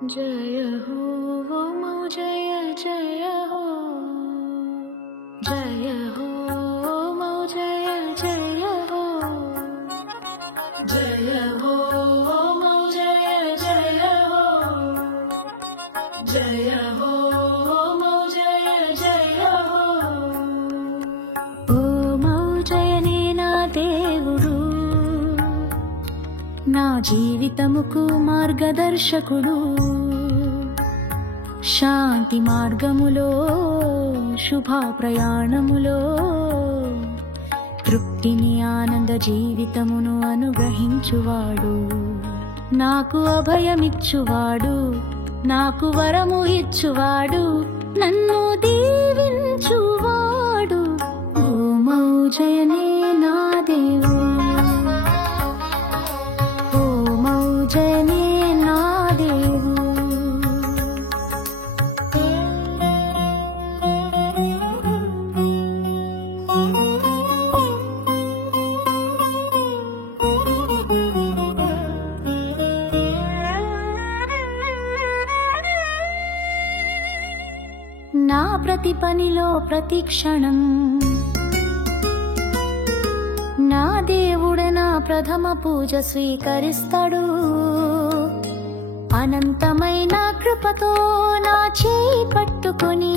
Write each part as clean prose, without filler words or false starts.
जय हो मौ जय जय हो, जय हो मौ जय जय हो, जय हो मौ जय जय हो, जय हो मौ जय जय हो। ओ मौ जयने ना దేవుడు, నా జీవితముకు మార్గదర్శకుడు, శాంతి మార్గములో శుభ ప్రయాణములో తృప్తిని ఆనంద జీవితమును అనుగ్రహించువాడు, నాకు అభయమిచ్చువాడు, నాకు వరము ఇచ్చువాడు, నన్ను దీవించువాడు. ఓ మౌ జయనే నా దేవుడు, ఓ మౌ జయనే నా దేవుడు. నా ప్రతి పనిలో ప్రతి క్షణం నా దేవుడు నా ప్రథమ పూజ స్వీకరిస్తాడు. అనంతమైన కృపతో నా చేయి పట్టుకొని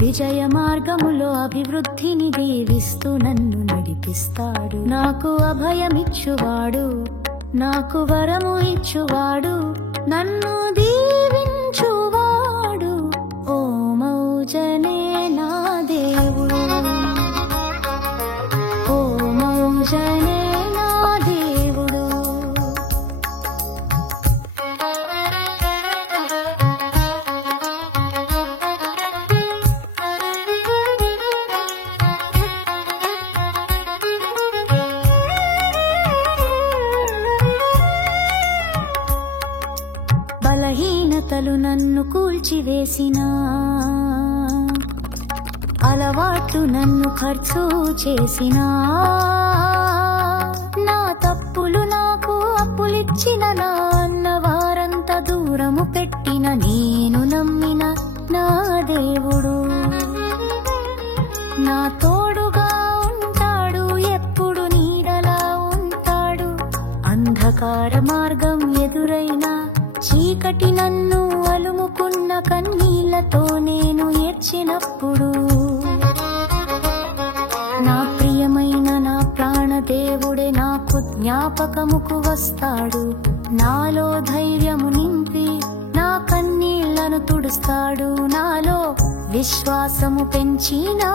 విజయ మార్గములో అభివృద్ధిని దీవిస్తూ నన్ను నడిపిస్తాడు. నాకు అభయమిచ్చువాడు, నాకు వరము ఇచ్చువాడు, నన్ను దీవించువాడు. ఓ మౌ జయనే నా దేవుడు, ఓ మౌ జయనే నా దేవుడు. బలహీనతలు నన్ను కూల్చివేసినా, అలవాట్లు నన్ను ఖర్చు చేసినా, నా తప్పులు నాకు అప్పులిచ్చిన నా అన్నవారంత దూరము పెట్టిన నేను నమ్మిన నా దేవుడు నా తోడుగా ఉంటాడు, ఎప్పుడు నీడలా ఉంటాడు. అంధకార మార్గం ఎదురైనా, చీకటి నన్ను అలుముకున్న కన్నీళ్లతో నేను ఏడ్చినప్పుడు, నా ప్రియమైన నా ప్రాణదేవుడే నాకు జ్ఞాపకముకు వస్తాడు. నాలో ధైర్యము నింపి నా కన్నీళ్లను తుడుస్తాడు. నాలో విశ్వాసము పెంచి నా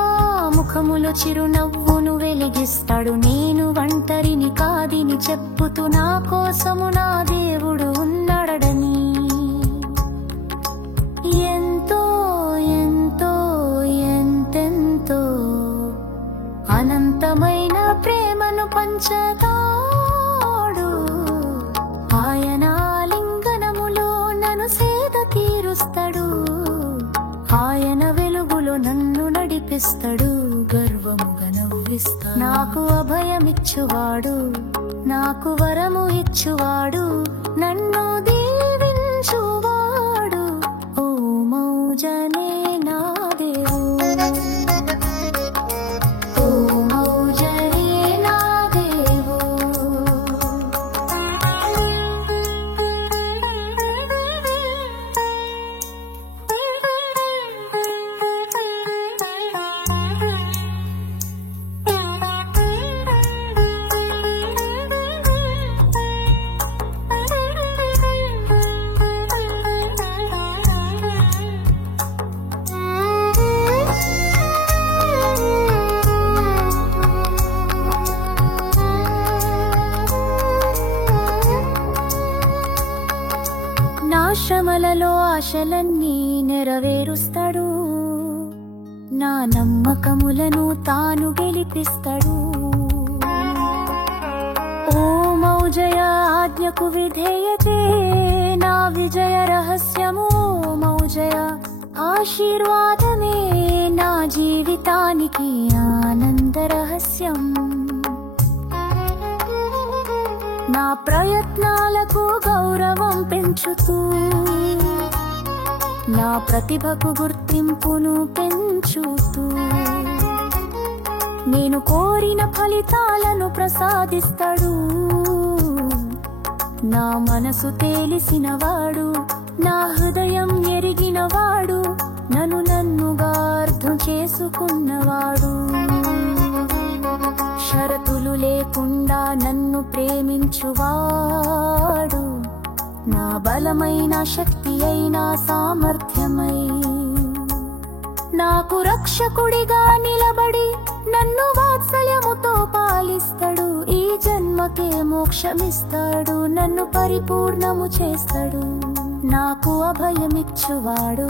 ముఖములో చిరునవ్వును వెలిగిస్తాడు. నేను ఒంటరిని కాదని చెప్పుతూ నా కోసము నా దేవుడు ఉన్నాడని ఎంతో ఎంతో ఎంతెంతో అనంతమైన ప్రేమను పంచతాడు. ఆయన లింగనములో నన్ను సేద తీరుస్తాడు, ఆయన వెలుగులో నన్ను నడిపిస్తాడు, గర్వముగా నవ్విస్తాడు. నాకు అభయమిచ్చువాడు, నాకు వరము ఇచ్చువాడు, నన్ను దీవించువాడు. ఓ మౌ జయనే నా దేవుడు, ఓ మౌ జయనే నా దేవుడు. నా శ్రమలలో ఆశలన్నీ నెరవేరుస్తాడు, నా నమ్మకములను తాను గెలిపిస్తాడు. ఓ మౌ జయ ఆజ్ఞకు విధేయతే నా విజయ రహస్యము. మౌ జయ ఆశీర్వాదమే నా జీవితానికి ఆనంద రహస్యం. నా ప్రయత్నాలకు గౌరవం పెంచుతూ నా ప్రతిభకు గుర్తింపును పెంచుతూ నేను కోరిన ఫలితాలను ప్రసాదిస్తాడు. నా మనసు తెలిసినవాడు, నా హృదయం ఎరిగినవాడు, నన్నుగా అర్థం చేసుకున్నవాడు, షరతులు లేకుండా నన్ను ప్రేమించువాడు, నా బలమైన శక్తి అయినా సామర్థ్యమై నాకు రక్షకుడిగా నిలబడి నన్ను వాత్సల్యముతో పాలిస్తాడు. ఈ జన్మకే మోక్షమిస్తాడు, నన్ను పరిపూర్ణము చేస్తాడు. నాకు అభయమిచ్చువాడు,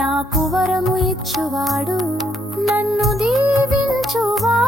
నాకు వరము ఇచ్చువాడు, నన్ను దీవించువాడు.